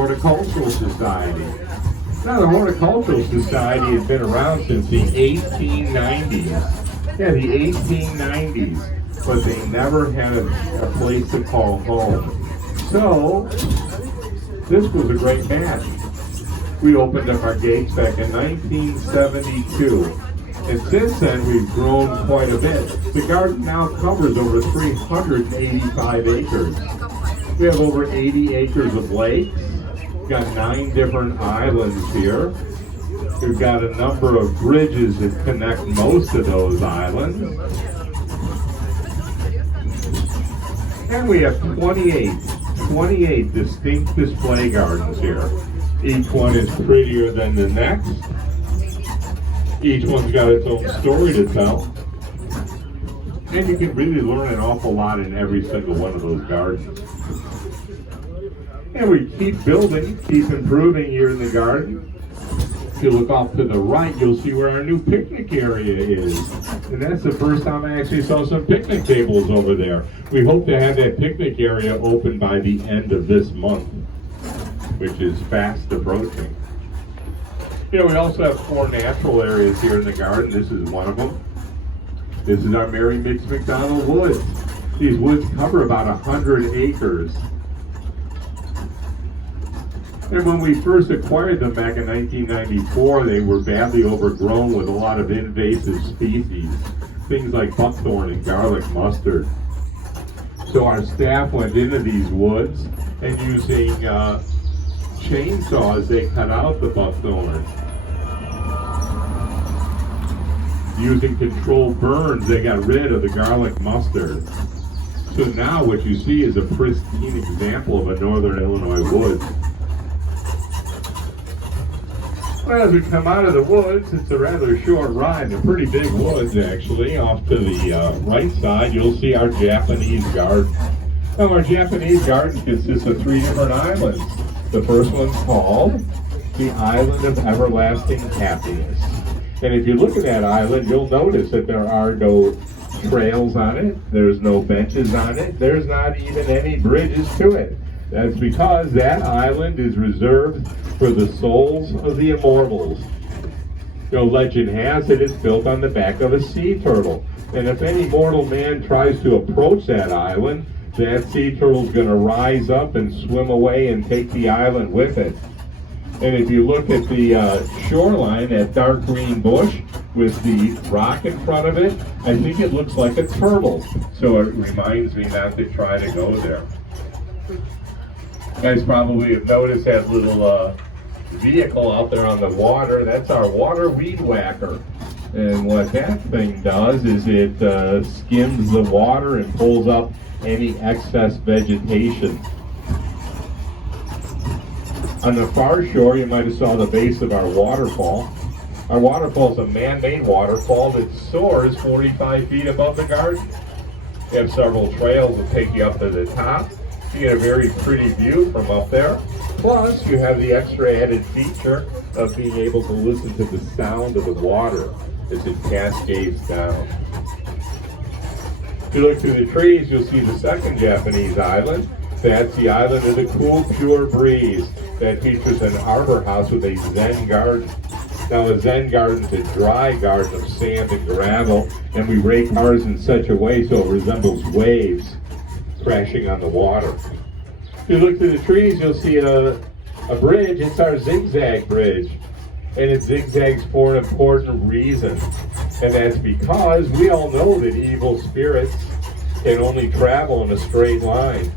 Horticultural Society. Now, the Horticultural Society has been around since the 1890s. Yeah, the 1890s. But they never had a place to call home. So, this was a great match. We opened up our gates back in 1972. And since then, we've grown quite a bit. The garden now covers over 385 acres. We have over 80 acres of lakes. We've got 9 different islands here. We've got a number of bridges that connect most of those islands. And we have 28 distinct display gardens here. Each one is prettier than the next. Each one's got its own story to tell. And you can really learn an awful lot in every single one of those gardens. And we keep building, keep improving here in the garden. If you look off to the right, you'll see where our new picnic area is. And that's the first time I actually saw some picnic tables over there. We hope to have that picnic area open by the end of this month, which is fast approaching. You know, we also have 4 natural areas here in the garden. This is one of them. This is our Mary Mitch McDonald Woods. These woods cover about 100 acres. And when we first acquired them back in 1994, they were badly overgrown with a lot of invasive species, things like buckthorn and garlic mustard. So our staff went into these woods and using chainsaws, they cut out the buckthorn. Using controlled burns, they got rid of the garlic mustard. So now what you see is a pristine example of a northern Illinois woods. Well, as we come out of the woods, it's a rather short ride. They're pretty big woods, actually. Off to the right side, you'll see our Japanese garden. Now, our Japanese garden consists of 3 different islands. The first one's called the Island of Everlasting Happiness. And if you look at that island, you'll notice that there are no trails on it. There's no benches on it. There's not even any bridges to it. That's because that island is reserved for the souls of the immortals. You know, legend has it it's built on the back of a sea turtle. And if any mortal man tries to approach that island, that sea turtle's going to rise up and swim away and take the island with it. And if you look at the shoreline, that dark green bush with the rock in front of it, I think it looks like a turtle. So it reminds me not to try to go there. You guys probably have noticed that little vehicle out there on the water. That's our water weed whacker. And what that thing does is it skims the water and pulls up any excess vegetation. On the far shore, you might have saw the base of our waterfall. Our waterfall is a man-made waterfall that soars 45 feet above the garden. We have several trails that take you up to the top. You get a very pretty view from up there. Plus, you have the extra added feature of being able to listen to the sound of the water as it cascades down. If you look through the trees, you'll see the second Japanese island. That's the island of the cool, pure breeze. That features an arbor house with a Zen garden. Now, a Zen garden is a dry garden of sand and gravel, and we rake ours in such a way so it resembles waves crashing on the water. If you look through the trees, you'll see a bridge. It's our zigzag bridge. And it zigzags for an important reason. And that's because we all know that evil spirits can only travel in a straight line.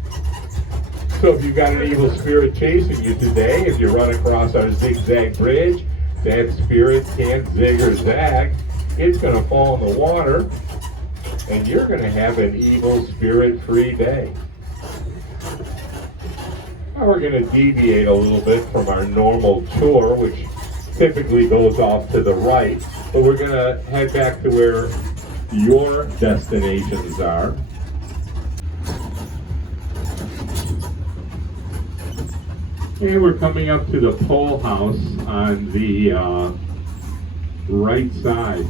So if you've got an evil spirit chasing you today, if you run across our zigzag bridge, that spirit can't zig or zag. It's going to fall in the water, and you're going to have an evil spirit-free day. Now we're going to deviate a little bit from our normal tour, which typically goes off to the right, but we're going to head back to where your destinations are. And we're coming up to the pole house on the right side.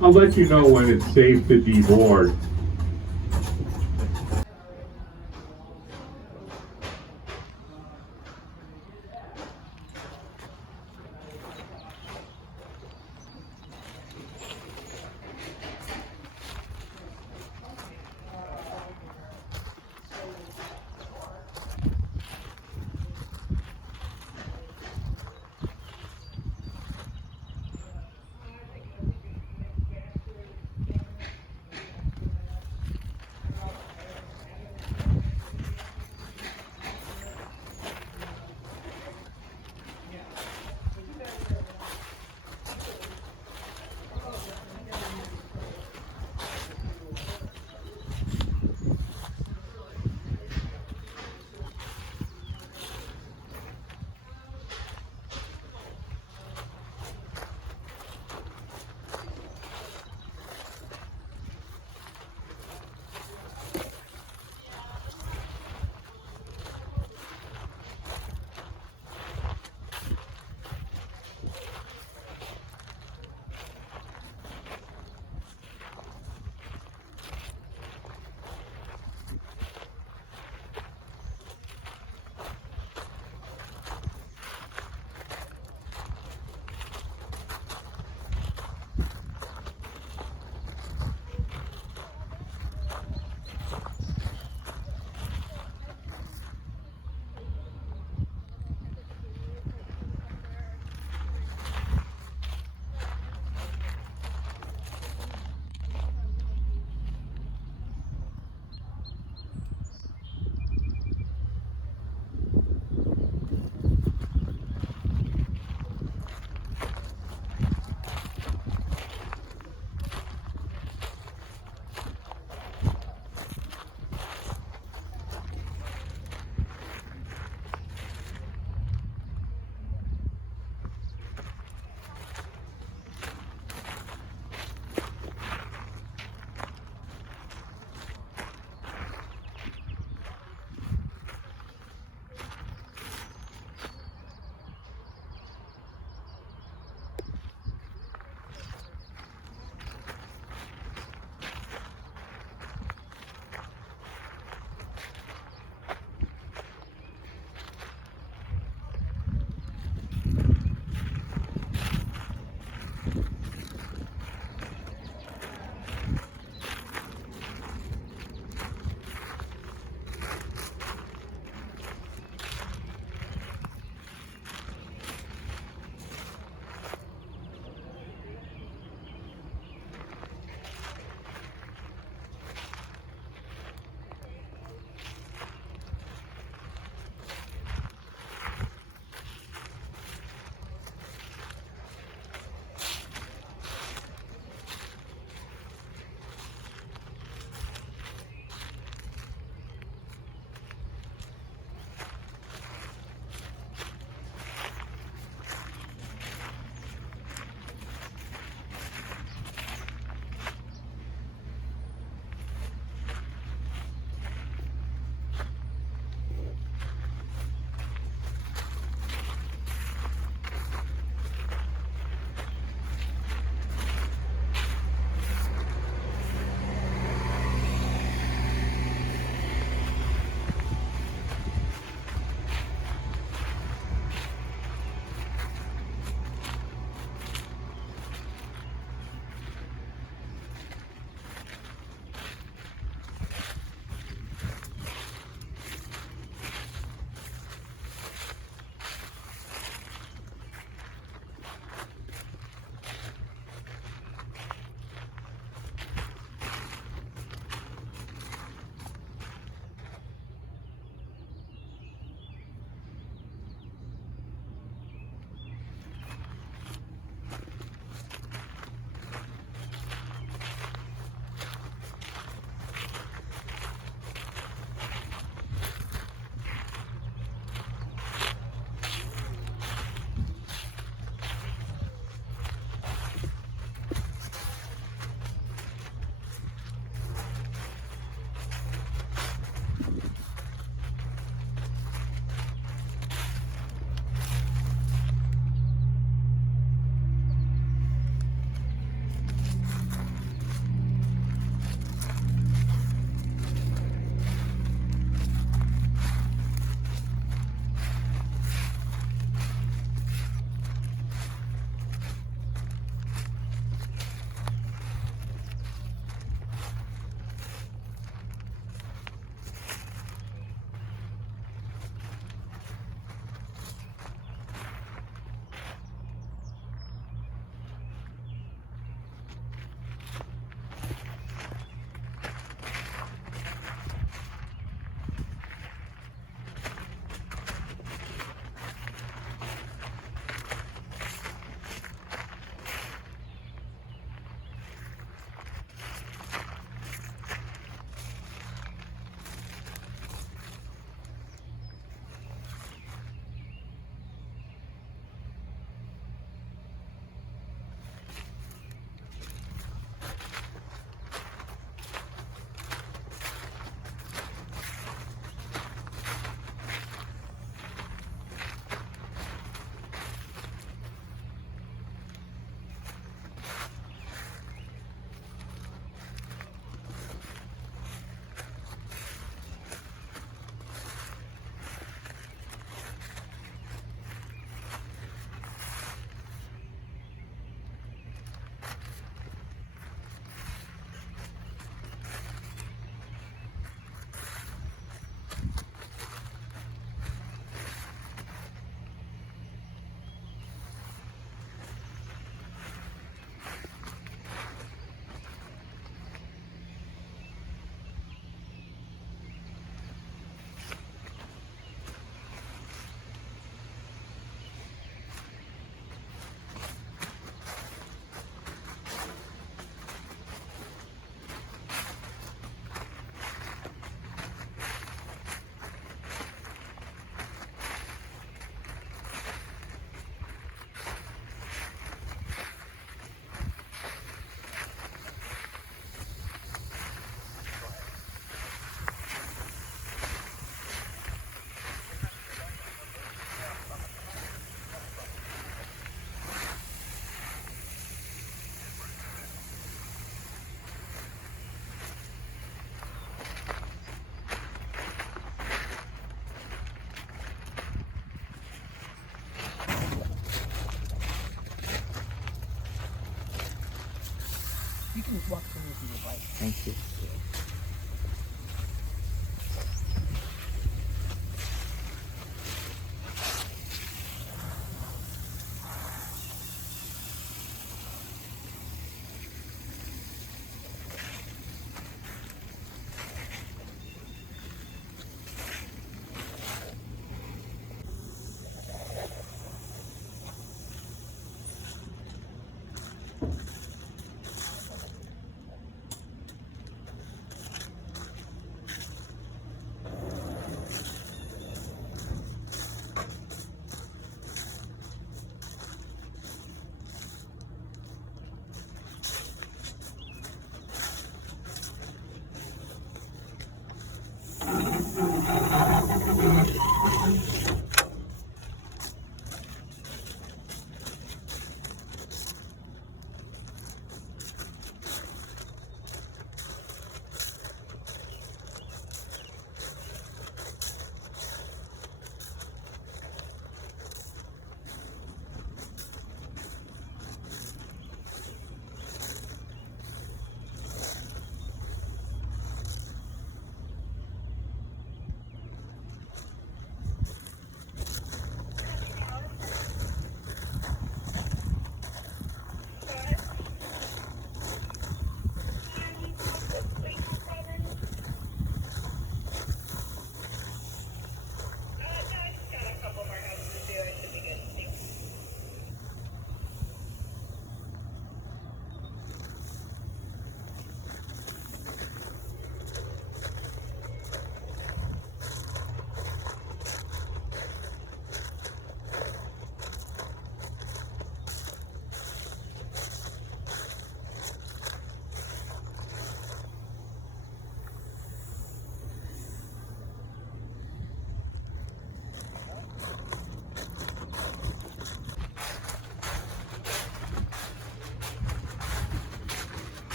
I'll let you know when it's safe to deboard. can walk through if you would like. Thank you.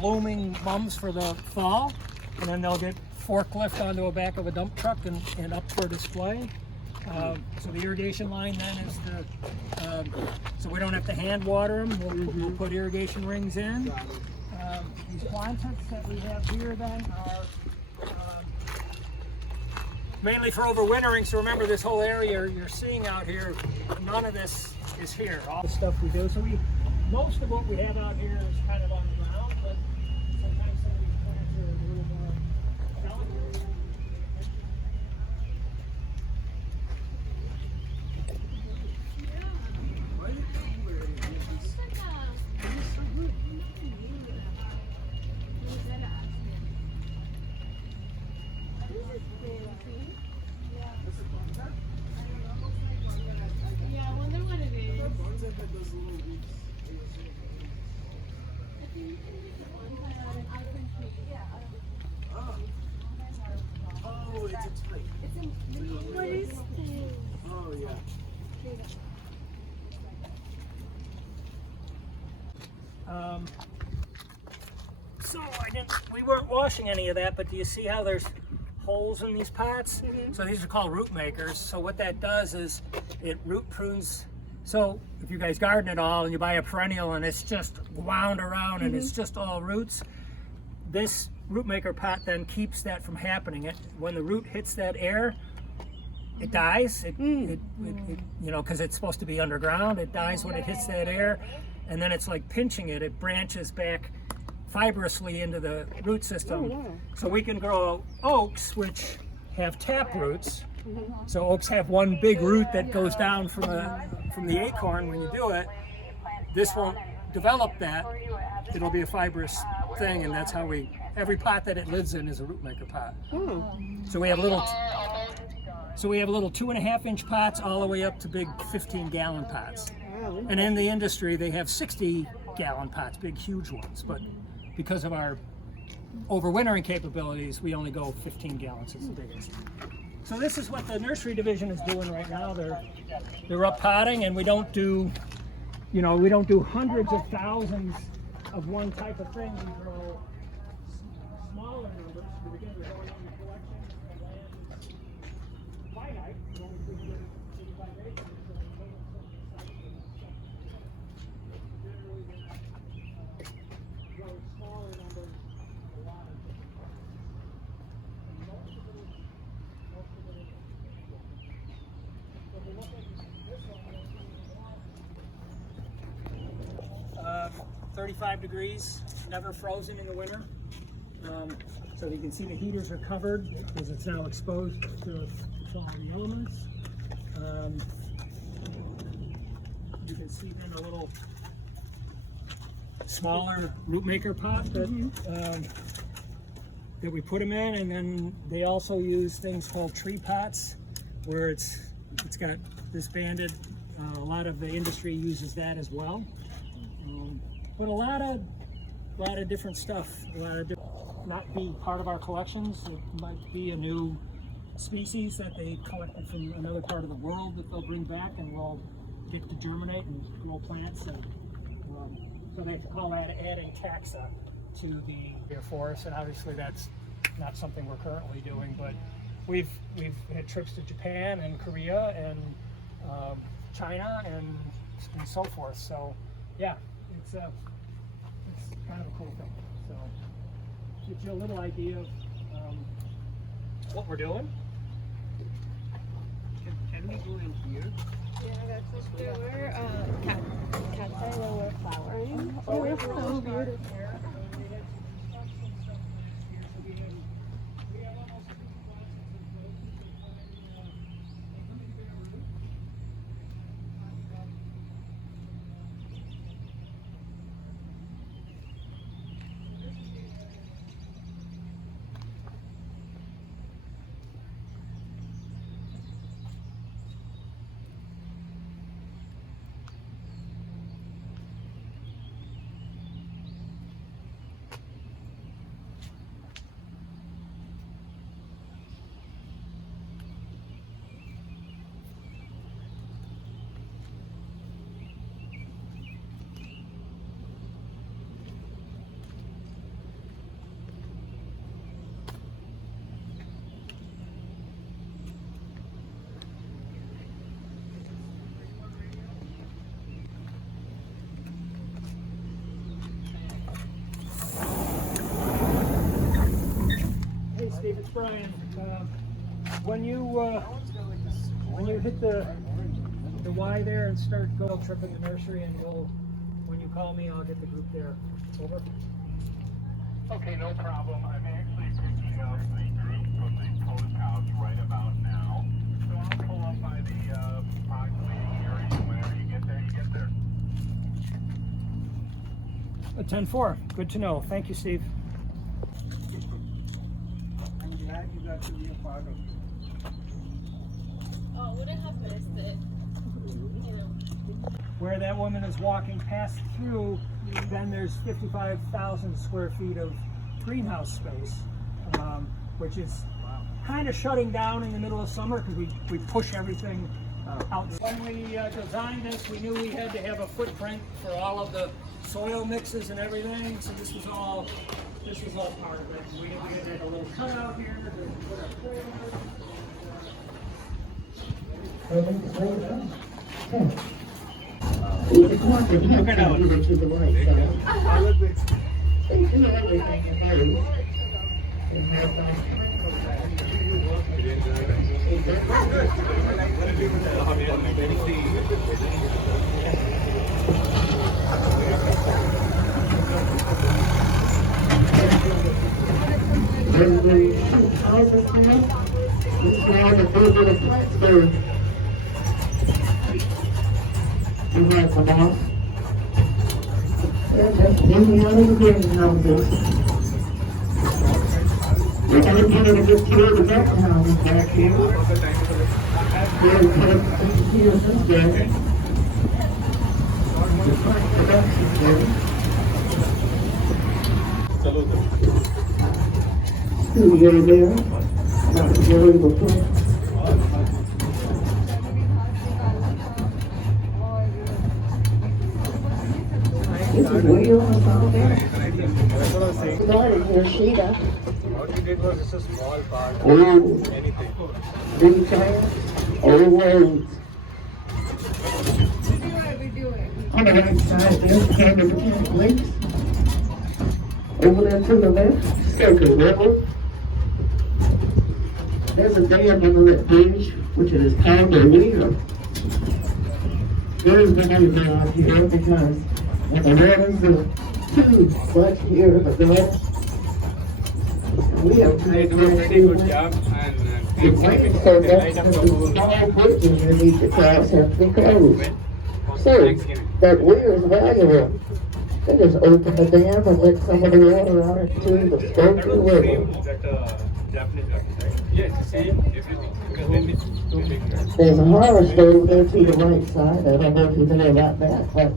Blooming mums for the fall, and then they'll get forklift onto the back of a dump truck and up for display. So the irrigation line then is so we don't have to hand water them. We'll put irrigation rings in. These plantains that we have here then are mainly for overwintering. So remember, this whole area you're seeing out here, none of this is here. All the stuff we do. So most of what we have out here is kind of on the ground, but sometimes some of these plants are a little more delicate. Yeah, I wonder what it is. Oh, it's a type. What is this? Oh, yeah. So we weren't washing any of that, but do you see how there's holes in these pots? So these are called root makers. So what that does is it root prunes. So if you guys garden at all and you buy a perennial and it's just wound around and it's just all roots, this root maker pot then keeps that from happening. When the root hits that air, it dies. You know, because it's supposed to be underground. It dies when it hits that air, and then it's like pinching it. It branches back fibrously into the root system. So we can grow oaks, which have tap roots. So oaks have one big root that goes down from the acorn when you do it. This won't develop that. It'll be a fibrous thing, and that's how every pot that it lives in is a root maker pot. So we have little 2.5-inch pots all the way up to big 15-gallon pots. And in the industry, they have 60-gallon pots, big, huge ones. But because of our overwintering capabilities, we only go 15 gallons. It's the biggest. So this is what the nursery division is doing right now. They're up potting, and we don't do hundreds of thousands of one type of thing. We grow smaller numbers because we're going into collections and land is finite. We only do 35 acres, so we don't grow smaller numbers a lot of different things. And most of it is so if we look at this one, we'll see 35 degrees, never frozen in the winter. So you can see the heaters are covered because it's now exposed to all the elements. You can see then a little smaller root maker pot that we put them in, and then they also use things called tree pots where it's got this banded. A lot of the industry uses that as well. But a lot of different stuff, not be part of our collections. It might be a new species that they collected from another part of the world that they'll bring back, and we'll get to germinate and grow plants. And, so they call that adding taxa to the forest, and obviously that's not something we're currently doing. But we've had trips to Japan and Korea and China and so forth. So yeah. It's kind of a cool thing. So, gives you a little idea of what we're doing. Can we go in here? Yeah, that's just where cats are lower flowering. Oh, They're so beautiful. Steve, it's Brian. When you hit the Y there and start go tripping the nursery, and when you call me, I'll get the group there. Over. Okay, no problem. I'm actually picking up the group from the post house right about now. So I'll pull up by the proclamating area. Whenever you get there. 10-4. Good to know. Thank you, Steve. I'm glad you got to be a part of it. Oh, wouldn't have missed it. Where that woman is walking past through, then there's 55,000 square feet of greenhouse space, which is kind of shutting down in the middle of summer because we push everything out. When we designed this, we knew we had to have a footprint for all of the soil mixes and everything, so this was all part of it. We had a little cutout here to put our trailer. It's not the to the right. So, I love it. And everything. There's the houses there. This guy that lives in a Plattsburgh. You have the boss. They're just any other greenhouses. We're going to get a good tour of the back houses back here. We'll put up here this day. The front production there. Studio there. Not very before. This is way on the top there. Garden here, Sheeta. What we did was just a small part. Oh, Anything. big plants, old roads. On the right side there's Candy Botanic Lakes. Over there to the left, Circle River. There's a dam under that bridge, which is called the Wheel. There's been anything out here because when the waters are too much here in the Gulf, we have to I do a pretty good job and so that's the small bridges you need to cross have to be closed. So that weir is valuable. They just open the dam and let some of the water out into the Scotia River. Japanese right? Yes, same everything. Because when it's too big. There's a harvest over there to the right side. I don't know if you know about that, but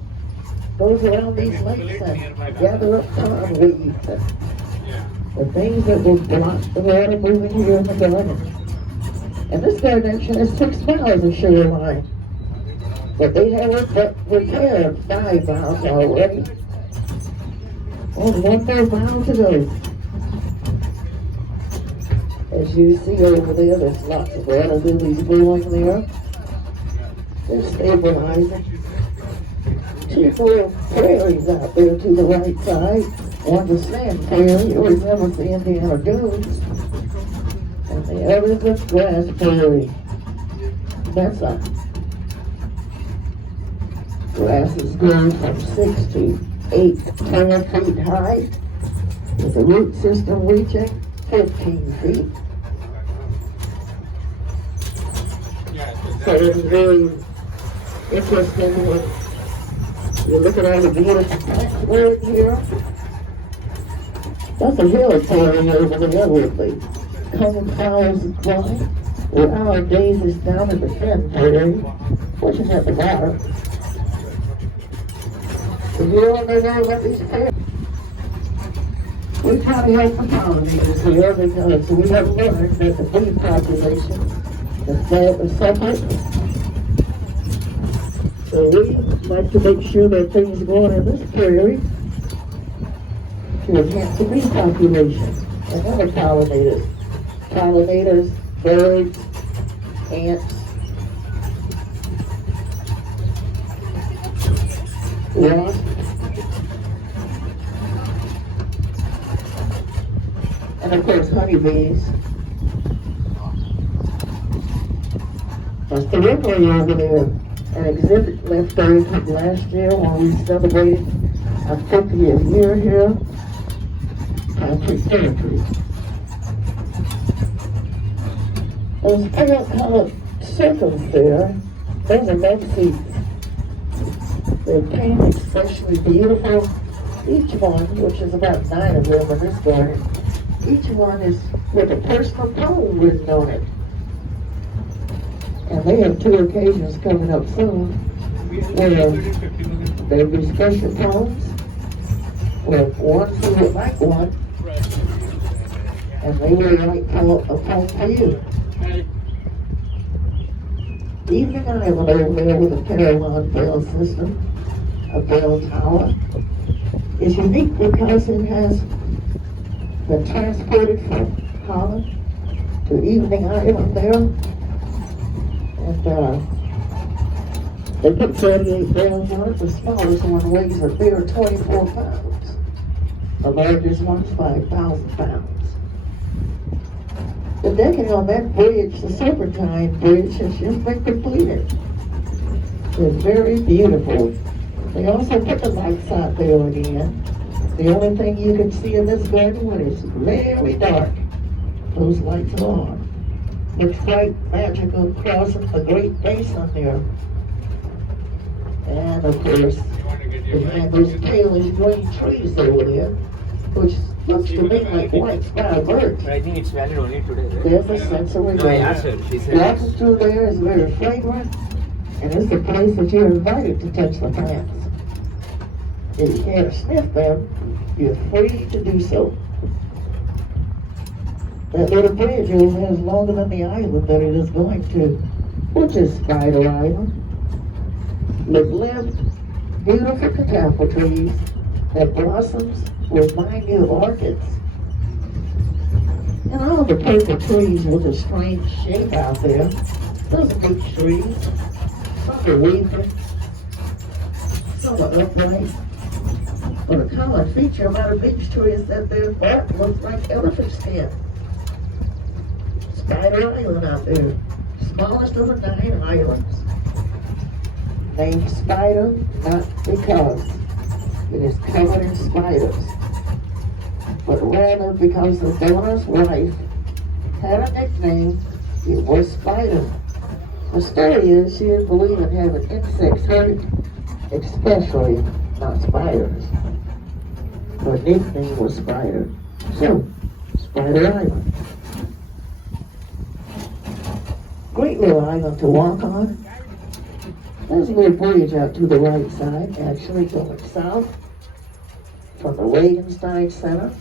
goes around these lakes and gather up pondweed. The things that will block the water moving here in the garden. And this garden actually has 6 miles of shoreline. But they have repaired 5 miles already. Only 1 more mile to go. As you see over there, there's lots of water lilies growing there. They're stabilizing. 2 more prairies out there to the right side. One's a sand prairie, you remember the Indiana goats. And the other's a grass prairie. That's a grasses grow from 6 to 8 to 10 feet high, with a root system reaching 15 feet. So it's very interesting when you look at all the beautiful plants growing here. That's a hill prairie over there with the common flowers and vine. Well, nowadays it's down in the fen prairie, which is at the bottom. If you don't know about these prairies, we try to help the pollinators here because we have learned that the bee population is separate. So we like to make sure that things go on in this prairie to enhance the bee population and other pollinators. Pollinators, birds, ants, wasps, and of course honeybees. That's the river over there. An exhibit left over from last year when we celebrated our 50th year here. Country poetry. Those pale-colored circles there, those are Nancy's. They're painted especially beautiful. Each one, which is about 9 of them in this garden, each one is with a personal poem written on it. And they have 2 occasions coming up soon where there'll be special poems, where one who would like one, and they will write a poem for you. Evening Island over there with a Carillon bell system, a bell tower, is unique because it has been transported from Holland to Evening Island there. And they put 38 bells on it. The smallest one weighs a bare 24 pounds. The largest one's 5,000 pounds. The decking on that bridge, the Serpentine Bridge, has just been completed. It's very beautiful. They also put the lights out there again. The only thing you can see in this garden when it's very dark, those lights are on. Looks quite magical crossing the Great Basin there. And of course, they have those palish green trees over there, which looks to me like white sky birds. I think it's valid only today, right? There's a sensory No, I asked garden. her. She said Walking through there is very fragrant, and it's a place that you're invited to touch the plants. If you can't sniff them, you're free to do so. That little bridge over there is longer than the island that it is going to, which is Spider Island. With lived, beautiful catappa trees that blossoms with minute orchids. And all the purple trees with a strange shape out there. Those big trees, some are weeping, some are upright. But a common feature about a beech tree is that their bark looks like elephant skin. Spider Island out there, smallest of the 9 islands. Named Spider, not because it is covered in spiders, but rather because the donor's wife had a nickname, it was Spider. The story is she didn't believe in having insects hurt, especially not spiders. Her nickname was Spider. So, Spider Island. Great little island to walk on. There's a little bridge out to the right side, actually going south from the Regenstein Center.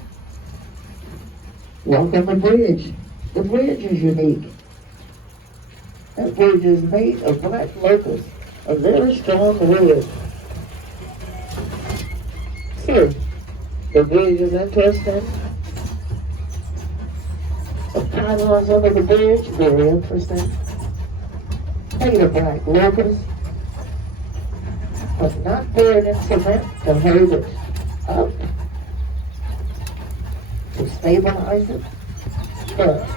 Walk on the bridge. The bridge is unique. That bridge is made of black locust, a very strong wood. So, the bridge is interesting. The pylons under the bridge, very interesting. Made of black locust, but not buried in cement to hold it up, to stabilize it. But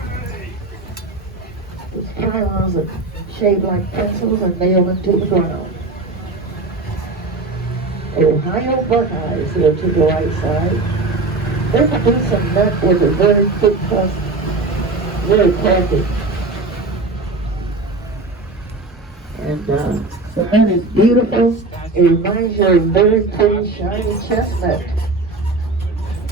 the pylons are shaped like pencils and nailed into the ground. Ohio Buckeyes here to the right side. They produce a nut with a very thick crust, very cracky. And the nut is beautiful. It reminds you of a very pretty shiny chestnut.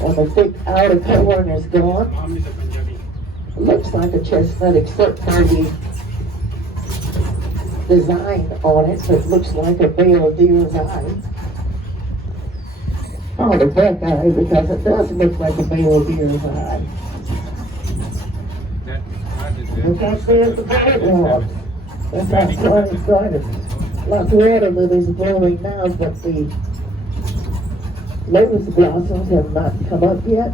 And the thick outer covering is gone. It looks like a chestnut except for the design on it. It looks like a male deer's eye. Oh, the Buckeye, because it does look like a male deer's eye. Look out there at the boardwalk. That's outside the garden. Lots of water lilies are blowing now, but the lotus blossoms have not come up yet.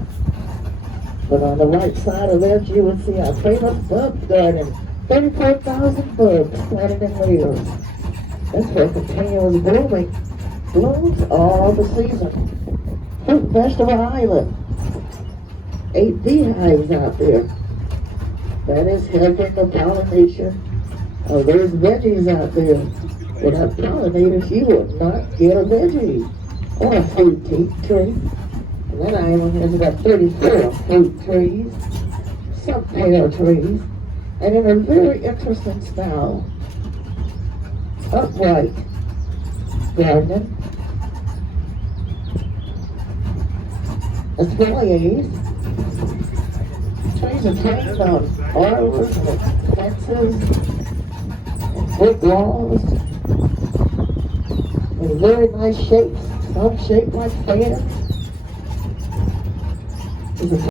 But on the right side of this, you will see our famous bug garden. 34,000 bugs planted in layers. That's for continuous blooming. Blooms all the season. Fruit Vegetable Island. 8 beehives out there. That is helping the pollination of those veggies out there. Without pollinators, you would not get a veggie or a fruit tree. And that island has about 34 fruit trees, some pear trees, and in a very interesting style, upright gardening. Espaliers. Trees are trained on arbors and fences and brick walls. In very nice shapes, some shaped like fans. There's a